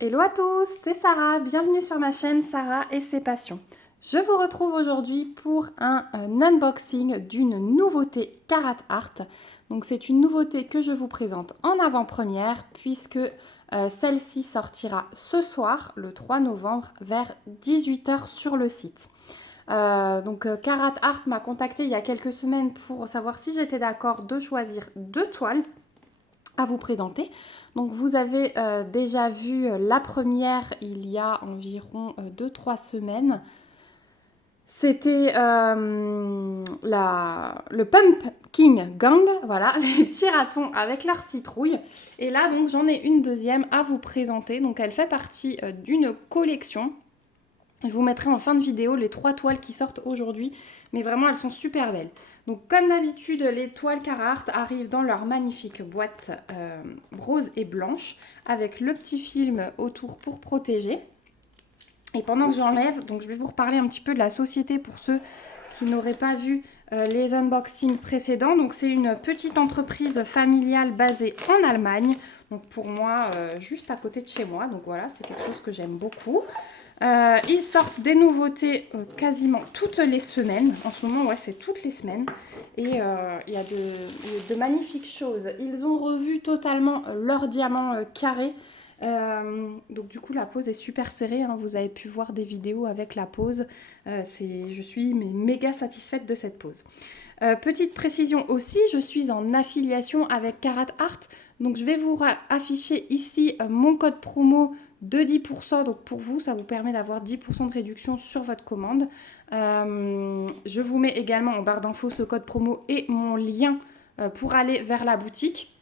Hello à tous, c'est Sarah, bienvenue sur ma chaîne Sarah et ses passions. Je vous retrouve aujourd'hui pour un unboxing d'une nouveauté Carat Art. Donc c'est une nouveauté que je vous présente en avant-première puisque celle-ci sortira ce soir, le 3 novembre, vers 18 h sur le site. Carat Art m'a contacté il y a quelques semaines pour savoir si j'étais d'accord de choisir deux toiles à vous présenter. Donc vous avez déjà vu la première il y a environ 2-3 semaines. C'était le Pumpkin Gang, voilà, les petits ratons avec leur citrouille. Et là donc j'en ai une deuxième à vous présenter. Donc elle fait partie d'une collection. Je vous mettrai en fin de vidéo les 3 toiles qui sortent aujourd'hui, mais vraiment elles sont super belles. Donc comme d'habitude, les toiles Carhartt arrivent dans leur magnifique boîte rose et blanche, avec le petit film autour pour protéger. Et pendant que j'enlève, donc je vais vous reparler un petit peu de la société pour ceux qui n'auraient pas vu les unboxings précédents. Donc c'est une petite entreprise familiale basée en Allemagne. Donc pour moi, juste à côté de chez moi. Donc voilà, c'est quelque chose que j'aime beaucoup. Ils sortent des nouveautés quasiment toutes les semaines. En ce moment, ouais, c'est toutes les semaines. Et il y a de magnifiques choses. Ils ont revu totalement leur diamant carré. Donc du coup, la pose est super serrée. Hein. Vous avez pu voir des vidéos avec la pose. Je suis méga satisfaite de cette pose. Petite précision aussi, je suis en affiliation avec Carat Art. Donc je vais vous afficher ici mon code promo de 10%. Donc pour vous, ça vous permet d'avoir 10% de réduction sur votre commande. Je vous mets également en barre d'infos ce code promo et mon lien pour aller vers la boutique.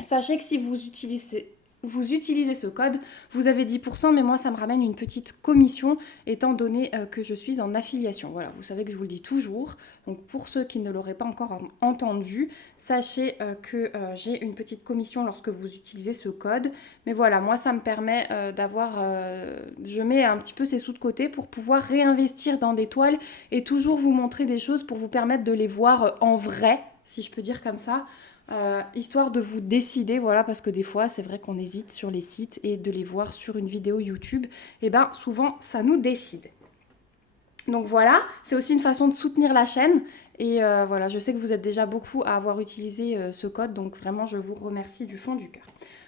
Sachez que si vous utilisez ce code, vous avez 10%, mais moi ça me ramène une petite commission étant donné que je suis en affiliation. Voilà, vous savez que je vous le dis toujours. Donc pour ceux qui ne l'auraient pas encore entendu, sachez que j'ai une petite commission lorsque vous utilisez ce code. Mais voilà, moi ça me permet je mets un petit peu ces sous de côté pour pouvoir réinvestir dans des toiles et toujours vous montrer des choses pour vous permettre de les voir en vrai, si je peux dire comme ça. Histoire de vous décider, voilà, parce que des fois c'est vrai qu'on hésite sur les sites et de les voir sur une vidéo YouTube, et ben souvent ça nous décide. Donc voilà, c'est aussi une façon de soutenir la chaîne et voilà, je sais que vous êtes déjà beaucoup à avoir utilisé ce code, donc vraiment je vous remercie du fond du cœur.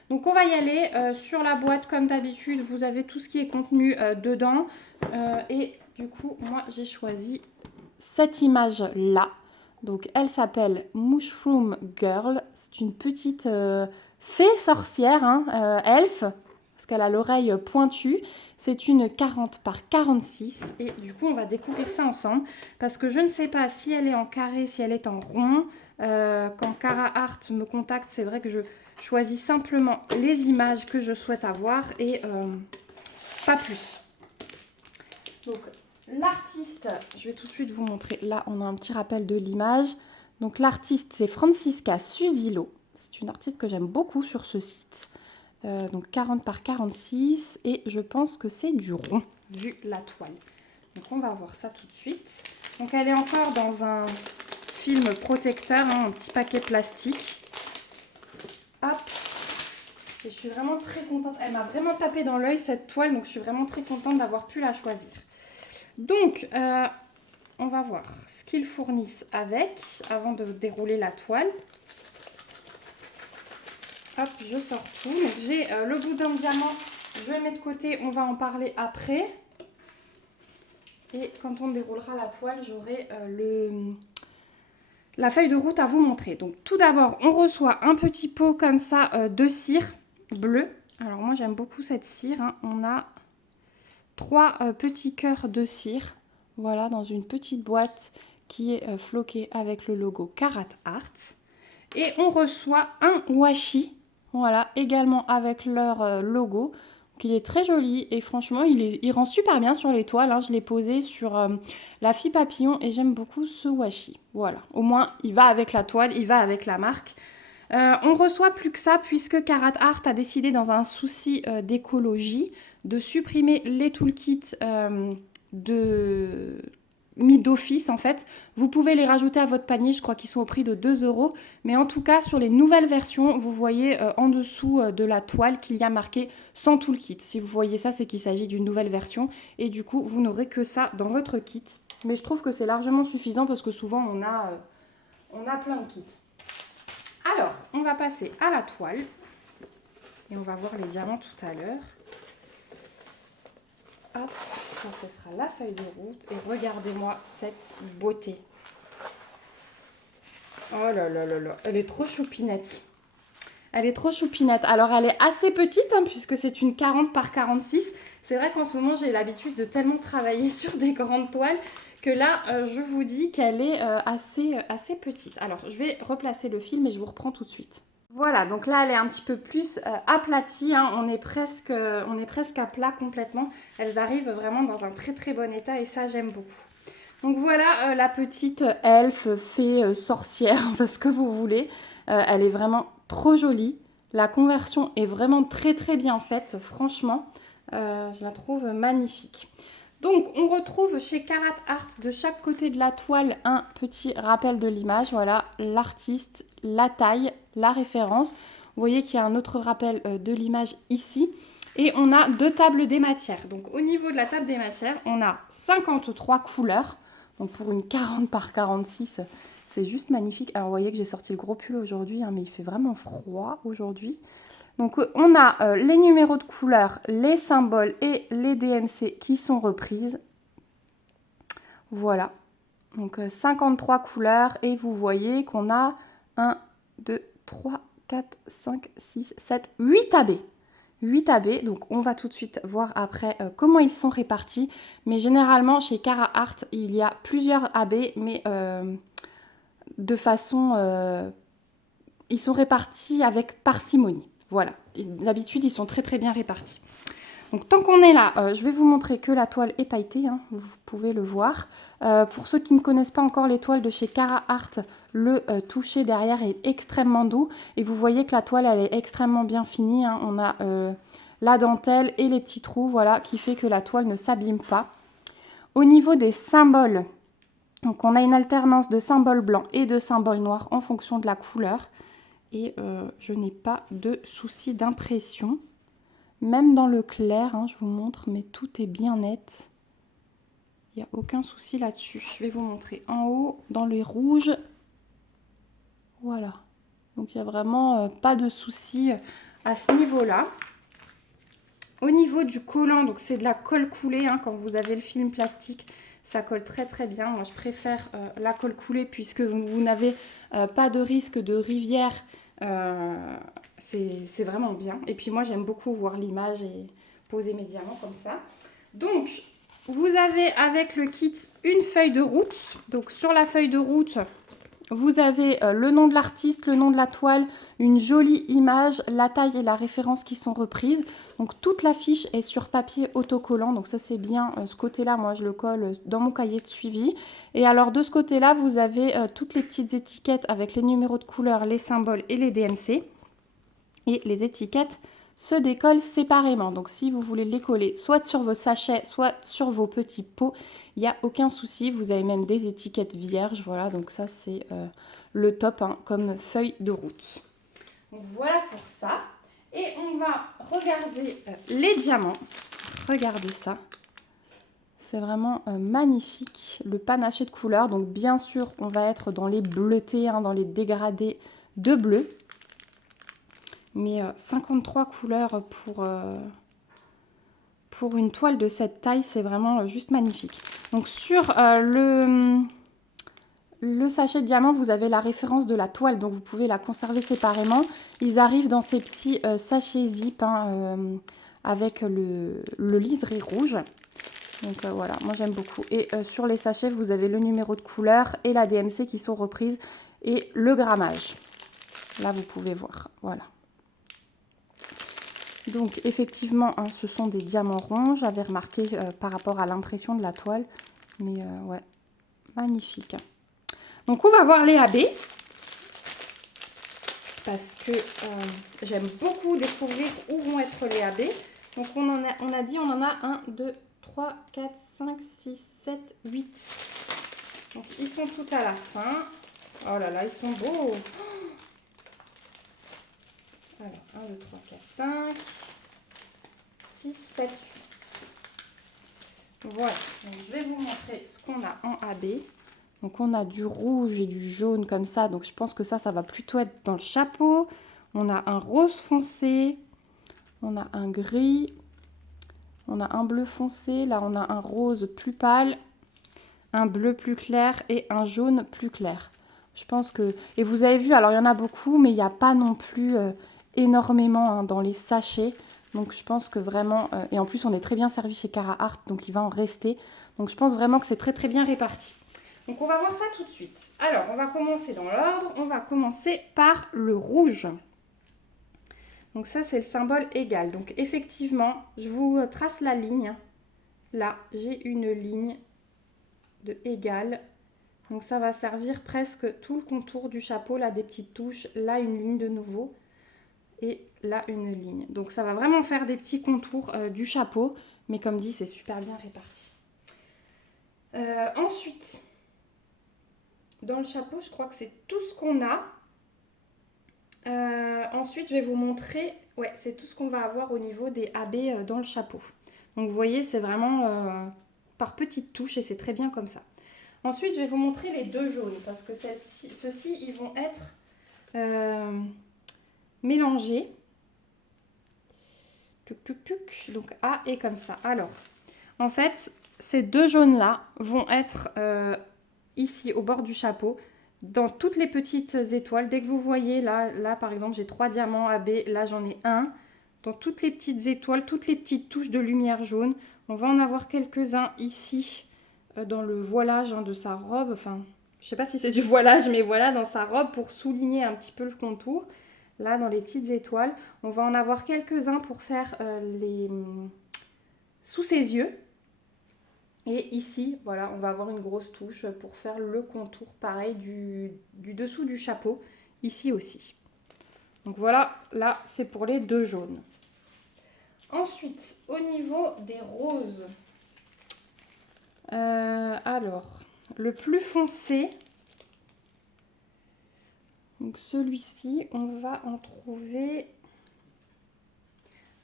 Donc on va y aller, sur la boîte comme d'habitude, vous avez tout ce qui est contenu dedans et du coup moi j'ai choisi cette image là. Donc elle s'appelle Mushroom Girl. C'est une petite fée sorcière, hein, elfe, parce qu'elle a l'oreille pointue. C'est une 40 par 46 et du coup on va découvrir ça ensemble parce que je ne sais pas si elle est en carré, si elle est en rond. Quand Cara Art me contacte, c'est vrai que je choisis simplement les images que je souhaite avoir et pas plus. Donc l'artiste, je vais tout de suite vous montrer. Là, on a un petit rappel de l'image. Donc l'artiste, c'est Francisca Susilo. C'est une artiste que j'aime beaucoup sur ce site. Donc 40 par 46 et je pense que c'est du rond, vu la toile. Donc on va voir ça tout de suite. Donc elle est encore dans un film protecteur, hein, un petit paquet plastique. Hop. Et je suis vraiment très contente. Elle m'a vraiment tapé dans l'œil cette toile, donc je suis vraiment très contente d'avoir pu la choisir. Donc, on va voir ce qu'ils fournissent avec, avant de dérouler la toile. Hop, je sors tout. Donc, j'ai le boudin de diamant, je le mets de côté, on va en parler après. Et quand on déroulera la toile, j'aurai la feuille de route à vous montrer. Donc, tout d'abord, on reçoit un petit pot comme ça de cire bleue. Alors, moi, j'aime beaucoup cette cire. Hein. On a 3 petits cœurs de cire. Voilà, dans une petite boîte qui est floquée avec le logo Carat Art. Et on reçoit un washi, voilà, également avec leur logo. Donc, il est très joli et franchement, il rend super bien sur les toiles. Hein. Je l'ai posé sur la fille papillon et j'aime beaucoup ce washi. Voilà, au moins, il va avec la toile, il va avec la marque. On reçoit plus que ça puisque Carat Art a décidé dans un souci d'écologie de supprimer les toolkits mis d'office en fait. Vous pouvez les rajouter à votre panier, je crois qu'ils sont au prix de 2 euros. Mais en tout cas, sur les nouvelles versions, vous voyez en dessous de la toile qu'il y a marqué sans tout le kit. Si vous voyez ça, c'est qu'il s'agit d'une nouvelle version. Et du coup, vous n'aurez que ça dans votre kit. Mais je trouve que c'est largement suffisant parce que souvent, on a plein de kits. Alors, on va passer à la toile. Et on va voir les diamants tout à l'heure. Hop, ça ce sera la feuille de route. Et regardez-moi cette beauté. Oh là là là là, elle est trop choupinette. Elle est trop choupinette. Alors elle est assez petite hein, puisque c'est une 40 par 46. C'est vrai qu'en ce moment j'ai l'habitude de tellement travailler sur des grandes toiles que là je vous dis qu'elle est assez petite. Alors je vais replacer le film et je vous reprends tout de suite. Voilà, donc là elle est un petit peu plus aplatie, hein. On est presque à plat complètement. Elles arrivent vraiment dans un très très bon état et ça j'aime beaucoup. Donc voilà la petite elfe, fée, sorcière, ce que vous voulez. Elle est vraiment trop jolie. La conversion est vraiment très très bien faite, franchement. Je la trouve magnifique. Donc on retrouve chez Carat Art de chaque côté de la toile un petit rappel de l'image. Voilà, l'artiste, la taille, la référence. Vous voyez qu'il y a un autre rappel de l'image ici. Et on a 2 tables des matières. Donc au niveau de la table des matières, on a 53 couleurs. Donc pour une 40 par 46, c'est juste magnifique. Alors vous voyez que j'ai sorti le gros pull aujourd'hui, hein, mais il fait vraiment froid aujourd'hui. Donc on a les numéros de couleurs, les symboles et les DMC qui sont reprises. Voilà. Donc 53 couleurs et vous voyez qu'on a 1, 2, 3, 4, 5, 6, 7, 8 AB. 8 AB, donc on va tout de suite voir après comment ils sont répartis. Mais généralement, chez Carat Art, il y a plusieurs AB, mais de façon... ils sont répartis avec parcimonie. Voilà, d'habitude, ils sont très très bien répartis. Donc tant qu'on est là, je vais vous montrer que la toile est pailletée, hein, vous pouvez le voir. Pour ceux qui ne connaissent pas encore les toiles de chez Carat Art, le toucher derrière est extrêmement doux. Et vous voyez que la toile, elle est extrêmement bien finie. Hein. On a la dentelle et les petits trous, voilà, qui fait que la toile ne s'abîme pas. Au niveau des symboles, donc on a une alternance de symboles blancs et de symboles noirs en fonction de la couleur. Et je n'ai pas de souci d'impression. Même dans le clair, hein, je vous montre, mais tout est bien net. Il n'y a aucun souci là-dessus. Je vais vous montrer en haut, dans les rouges. Voilà. Donc il n'y a vraiment pas de souci à ce niveau-là. Au niveau du collant, donc c'est de la colle coulée. Hein, quand vous avez le film plastique, ça colle très très bien. Moi je préfère la colle coulée puisque vous n'avez pas de risque de rivière. C'est vraiment bien. Et puis moi, j'aime beaucoup voir l'image et poser mes diamants comme ça. Donc, vous avez avec le kit une feuille de route. Donc, sur la feuille de route, vous avez le nom de l'artiste, le nom de la toile, une jolie image, la taille et la référence qui sont reprises. Donc, toute la fiche est sur papier autocollant. Donc, ça, c'est bien. Ce côté-là, moi, je le colle dans mon cahier de suivi. Et alors, de ce côté-là, vous avez toutes les petites étiquettes avec les numéros de couleur, les symboles et les DMC. Et les étiquettes se décollent séparément. Donc si vous voulez les coller soit sur vos sachets, soit sur vos petits pots, il n'y a aucun souci. Vous avez même des étiquettes vierges. Voilà, donc ça c'est le top hein, comme feuille de route. Donc voilà pour ça. Et on va regarder les diamants. Regardez ça. C'est vraiment magnifique. Le panaché de couleurs. Donc bien sûr, on va être dans les bleutés, hein, dans les dégradés de bleu. Mais 53 couleurs pour une toile de cette taille, c'est vraiment juste magnifique. Donc sur le sachet de diamant, vous avez la référence de la toile, donc vous pouvez la conserver séparément. Ils arrivent dans ces petits sachets zip hein, avec le liseré rouge. Donc voilà, moi j'aime beaucoup. Et sur les sachets, vous avez le numéro de couleur et la DMC qui sont reprises et le grammage. Là, vous pouvez voir, voilà. Donc effectivement, hein, ce sont des diamants ronds, j'avais remarqué par rapport à l'impression de la toile. Mais ouais, magnifique. Donc on va voir les AB. Parce que j'aime beaucoup découvrir où vont être les AB. Donc on a dit, on en a 1, 2, 3, 4, 5, 6, 7, 8. Donc ils sont tout à la fin. Oh là là, ils sont beaux. Alors, 1, 2, 3, 4, 5, 6, 7, 8. Voilà, donc je vais vous montrer ce qu'on a en AB. Donc on a du rouge et du jaune comme ça, donc je pense que ça va plutôt être dans le chapeau. On a un rose foncé, on a un gris, on a un bleu foncé, là on a un rose plus pâle, un bleu plus clair et un jaune plus clair. Je pense que... Et vous avez vu, alors il y en a beaucoup, mais il n'y a pas non plus énormément hein, dans les sachets. Donc je pense que vraiment... et en plus on est très bien servi chez Cara Art, donc il va en rester. Donc je pense vraiment que c'est très très bien réparti. Donc on va voir ça tout de suite. Alors on va commencer dans l'ordre. On va commencer par le rouge. Donc ça c'est le symbole égal. Donc effectivement, je vous trace la ligne. Là, j'ai une ligne de égal. Donc ça va servir presque tout le contour du chapeau. Là des petites touches. Là une ligne de nouveau. Et là une ligne. Donc ça va vraiment faire des petits contours du chapeau. Mais comme dit, c'est super bien réparti. Ensuite... Dans le chapeau, je crois que c'est tout ce qu'on a. Ensuite, je vais vous montrer... Ouais, c'est tout ce qu'on va avoir au niveau des AB dans le chapeau. Donc, vous voyez, c'est vraiment par petites touches et c'est très bien comme ça. Ensuite, je vais vous montrer les deux jaunes parce que ceux-ci, ils vont être mélangés. Tuc, tuc, tuc. Donc, A et comme ça. Alors, en fait, ces deux jaunes-là vont être... ici au bord du chapeau, dans toutes les petites étoiles. Dès que vous voyez, là par exemple, j'ai 3 diamants AB, là j'en ai un. Dans toutes les petites étoiles, toutes les petites touches de lumière jaune. On va en avoir quelques-uns ici, dans le voilage de sa robe. Enfin, je sais pas si c'est du voilage, mais voilà, dans sa robe pour souligner un petit peu le contour. Là, dans les petites étoiles. On va en avoir quelques-uns pour faire les... sous ses yeux. Et ici, voilà, on va avoir une grosse touche pour faire le contour, pareil, du dessous du chapeau, ici aussi. Donc voilà, là, c'est pour les deux jaunes. Ensuite, au niveau des roses, alors, le plus foncé, donc celui-ci, on va en trouver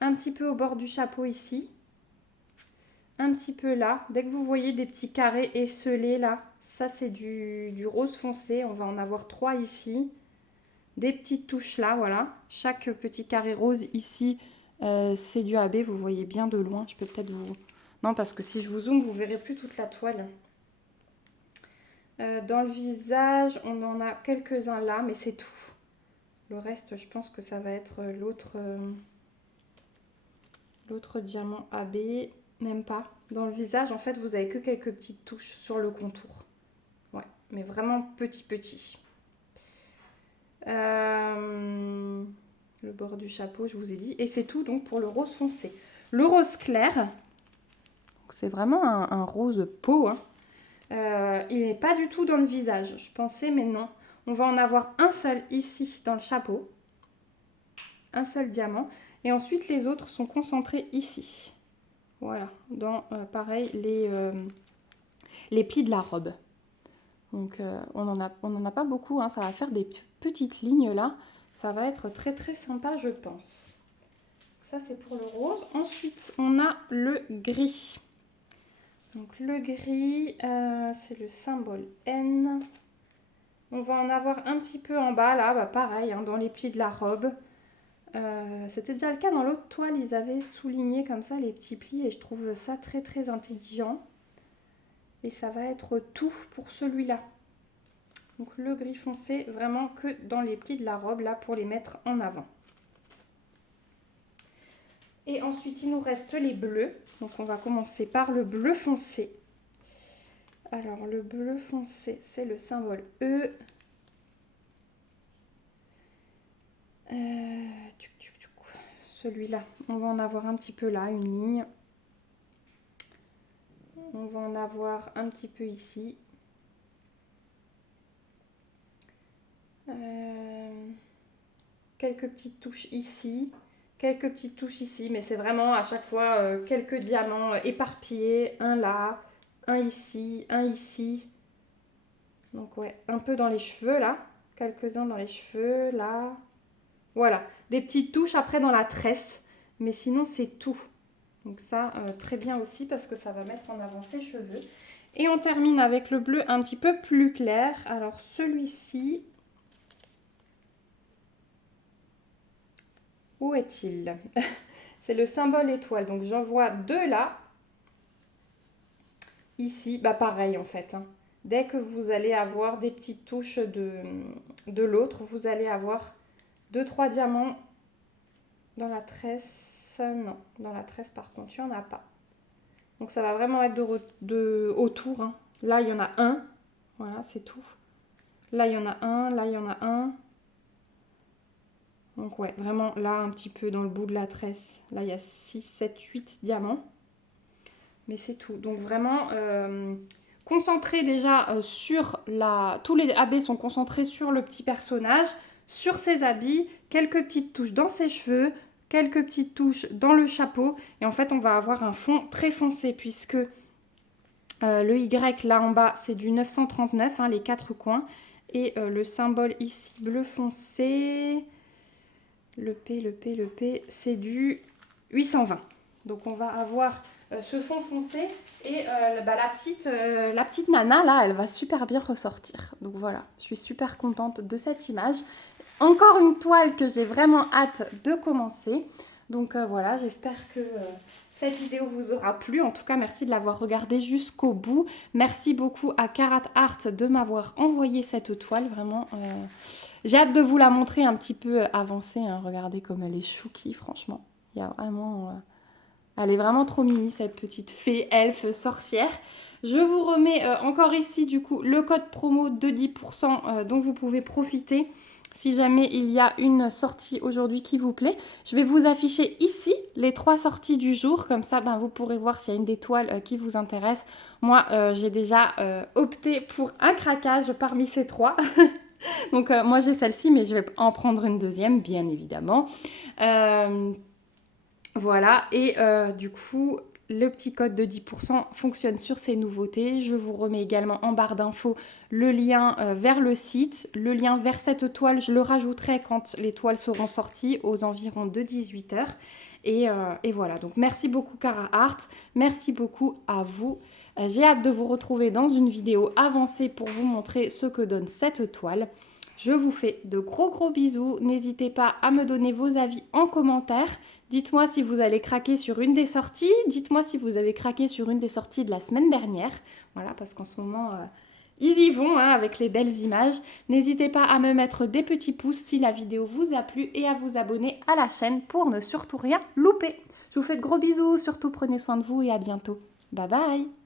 un petit peu au bord du chapeau ici. Un petit peu là. Dès que vous voyez des petits carrés esselés là, ça c'est du rose foncé. On va en avoir 3 ici. Des petites touches là, voilà. Chaque petit carré rose ici, c'est du AB. Vous voyez bien de loin. Je peux peut-être vous... Non, parce que si je vous zoome, vous verrez plus toute la toile. Dans le visage, on en a quelques-uns là, mais c'est tout. Le reste, je pense que ça va être l'autre diamant AB. Même pas. Dans le visage, en fait, vous avez que quelques petites touches sur le contour. Ouais, mais vraiment petit. Le bord du chapeau, je vous ai dit. Et c'est tout donc pour le rose foncé. Le rose clair, c'est vraiment un rose peau. Hein. Il n'est pas du tout dans le visage. Je pensais, mais non. On va en avoir un seul ici dans le chapeau. Un seul diamant. Et ensuite, les autres sont concentrés ici. Voilà, dans, pareil, les plis de la robe. Donc, on en a pas beaucoup, hein. Ça va faire des petites lignes là. Ça va être très très sympa, je pense. Ça, c'est pour le rose. Ensuite, on a le gris. Donc, le gris, c'est le symbole N. On va en avoir un petit peu en bas là, bah, pareil, hein, dans les plis de la robe. C'était déjà le cas dans l'autre toile, ils avaient souligné comme ça les petits plis et je trouve ça très très intelligent. Et ça va être tout pour celui-là. Donc le gris foncé, vraiment que dans les plis de la robe là pour les mettre en avant. Et ensuite il nous reste les bleus. Donc on va commencer par le bleu foncé. Alors le bleu foncé, c'est le symbole E. Celui-là, on va en avoir un petit peu là, une ligne. On va en avoir un petit peu ici. Quelques petites touches ici. Quelques petites touches ici. Mais c'est vraiment à chaque fois quelques diamants éparpillés. Un là, un ici, un ici. Donc ouais, un peu dans les cheveux là. Quelques-uns dans les cheveux, là. Voilà, des petites touches après dans la tresse. Mais sinon, c'est tout. Donc ça, très bien aussi parce que ça va mettre en avant ses cheveux. Et on termine avec le bleu un petit peu plus clair. Alors celui-ci, où est-il? C'est le symbole étoile. Donc j'en vois deux là. Ici, bah pareil en fait. Hein. Dès que vous allez avoir des petites touches de l'autre, vous allez avoir 2-3 diamants dans la tresse. Non, dans la tresse par contre, il n'y en a pas. Donc ça va vraiment être autour. Hein. Là, il y en a un. Voilà, c'est tout. Là, il y en a un. Là, il y en a un. Donc ouais, vraiment là, un petit peu dans le bout de la tresse. Là, il y a 6, 7, 8 diamants. Mais c'est tout. Donc vraiment, concentré déjà sur la... Tous les AB sont concentrés sur le petit personnage, sur ses habits, quelques petites touches dans ses cheveux, quelques petites touches dans le chapeau. Et en fait, on va avoir un fond très foncé puisque le Y là en bas, c'est du 939, hein, les 4 coins. Et le symbole ici, bleu foncé, le P, c'est du 820. Donc on va avoir ce fond foncé et la petite nana là, elle va super bien ressortir. Donc voilà, je suis super contente de cette image. Encore une toile que j'ai vraiment hâte de commencer. Donc voilà, j'espère que cette vidéo vous aura plu. En tout cas, merci de l'avoir regardée jusqu'au bout. Merci beaucoup à Carat Art de m'avoir envoyé cette toile. Vraiment, j'ai hâte de vous la montrer un petit peu avancée. Hein. Regardez comme elle est chouki, franchement. Il y a vraiment... elle est vraiment trop mimi, cette petite fée, elfe, sorcière. Je vous remets encore ici, du coup, le code promo de 10% dont vous pouvez profiter si jamais il y a une sortie aujourd'hui qui vous plaît. Je vais vous afficher ici les 3 sorties du jour. Comme ça, ben, vous pourrez voir s'il y a une des toiles qui vous intéresse. Moi, j'ai déjà opté pour un craquage parmi ces 3. Donc, moi, j'ai celle-ci, mais je vais en prendre une deuxième, bien évidemment. Voilà, et du coup, le petit code de 10% fonctionne sur ces nouveautés. Je vous remets également en barre d'infos le lien vers le site. Le lien vers cette toile, je le rajouterai quand les toiles seront sorties aux environs de 18h. Et voilà, donc merci beaucoup Carat Art, merci beaucoup à vous. J'ai hâte de vous retrouver dans une vidéo avancée pour vous montrer ce que donne cette toile. Je vous fais de gros bisous. N'hésitez pas à me donner vos avis en commentaire. Dites-moi si vous allez craquer sur une des sorties. Dites-moi si vous avez craqué sur une des sorties de la semaine dernière. Voilà, parce qu'en ce moment, ils y vont hein, avec les belles images. N'hésitez pas à me mettre des petits pouces si la vidéo vous a plu et à vous abonner à la chaîne pour ne surtout rien louper. Je vous fais de gros bisous. Surtout prenez soin de vous et à bientôt. Bye bye.